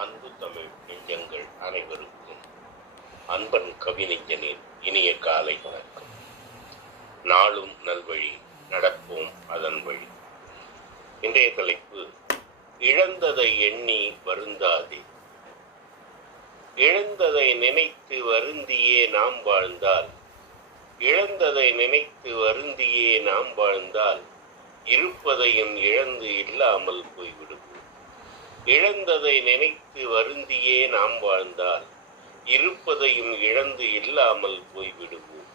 அன்பு தமிழ் நெஞ்சங்கள் அனைவருக்கும் அன்பன் கவிநெஞ்சனின் இனிய காலை வணக்கம். நாளும் நல்வழி நடப்போம் அதன் வழி. இன்றைய தலைப்பு இழந்ததை எண்ணி வருந்தாதே. இழந்ததை நினைத்து வருந்தியே நாம் வாழ்ந்தால் இழந்ததை நினைத்து வருந்தியே நாம் வாழ்ந்தால் இருப்பதையும் இழந்து இல்லாமல் போய்விடுவோம். இழந்ததை நினைத்து வருந்தியே நாம் வாழ்ந்தால் இருப்பதையும் இழந்து இல்லாமல் போய்விடுவோம்.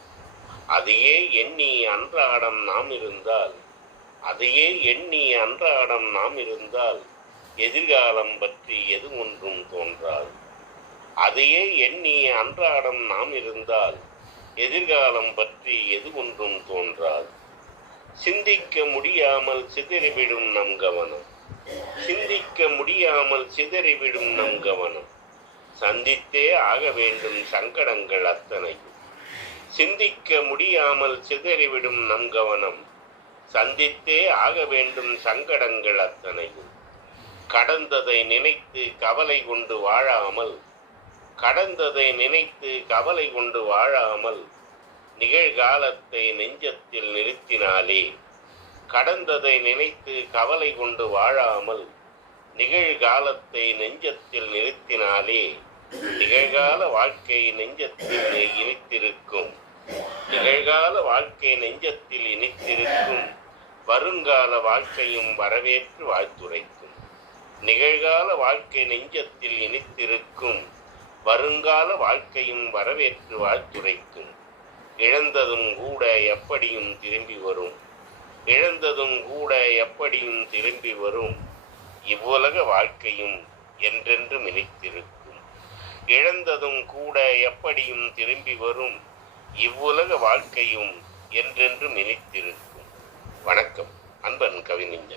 அதையே எண்ணி அன்றாடம் நாம் இருந்தால் அதையே எண்ணி அன்றாடம் நாம் இருந்தால் எதிர்காலம் பற்றி எது ஒன்றும் தோன்றாது. அதையே எண்ணி அன்றாடம் நாம் இருந்தால் எதிர்காலம் பற்றி எது ஒன்றும் தோன்றாது. சிந்திக்க முடியாமல் சிதறிவிடும் நம் கவனம். சிந்திக்க முடியாமல் சிதறிவிடும் நம் கவனம். சந்தித்தே ஆக வேண்டும் சங்கடங்கள் அத்தனையும். சிந்திக்க முடியாமல் சிதறிவிடும் நம் கவனம். சந்தித்தே ஆக வேண்டும் சங்கடங்கள் அத்தனையும். கடந்ததை நினைத்து கவலை கொண்டு வாழாமல் கடந்ததை நினைத்து கவலை கொண்டு வாழாமல் நிகழ்காலத்தை நெஞ்சத்தில் நிறுத்தினாலே கடந்ததை நினைத்து கவலை கொண்டு வாழாமல் நிகழ்காலத்தை நெஞ்சத்தில் நிறுத்தினாலே நிகழ்கால வாழ்க்கை நெஞ்சத்தில் இனித்திருக்கும் நிகழ்கால வாழ்க்கை நெஞ்சத்தில் இனித்திருக்கும் வருங்கால வாழ்க்கையும் வரவேற்று வாழ்த்துரைக்கும். நிகழ்கால வாழ்க்கை நெஞ்சத்தில் இனித்திருக்கும் வருங்கால வாழ்க்கையும் வரவேற்று வாழ்த்துரைக்கும். இழந்ததும் கூட எப்படியும் திரும்பி வரும். இழந்ததும் கூட எப்படியும் திரும்பி வரும். இவ்வுலக வாழ்க்கையும் என்றென்று நினைத்திருக்கும் இழந்ததும் கூட எப்படியும் திரும்பி வரும். இவ்வுலக வாழ்க்கையும் என்றென்று நினைத்திருக்கும் வணக்கம். அன்பன் கவிஞன்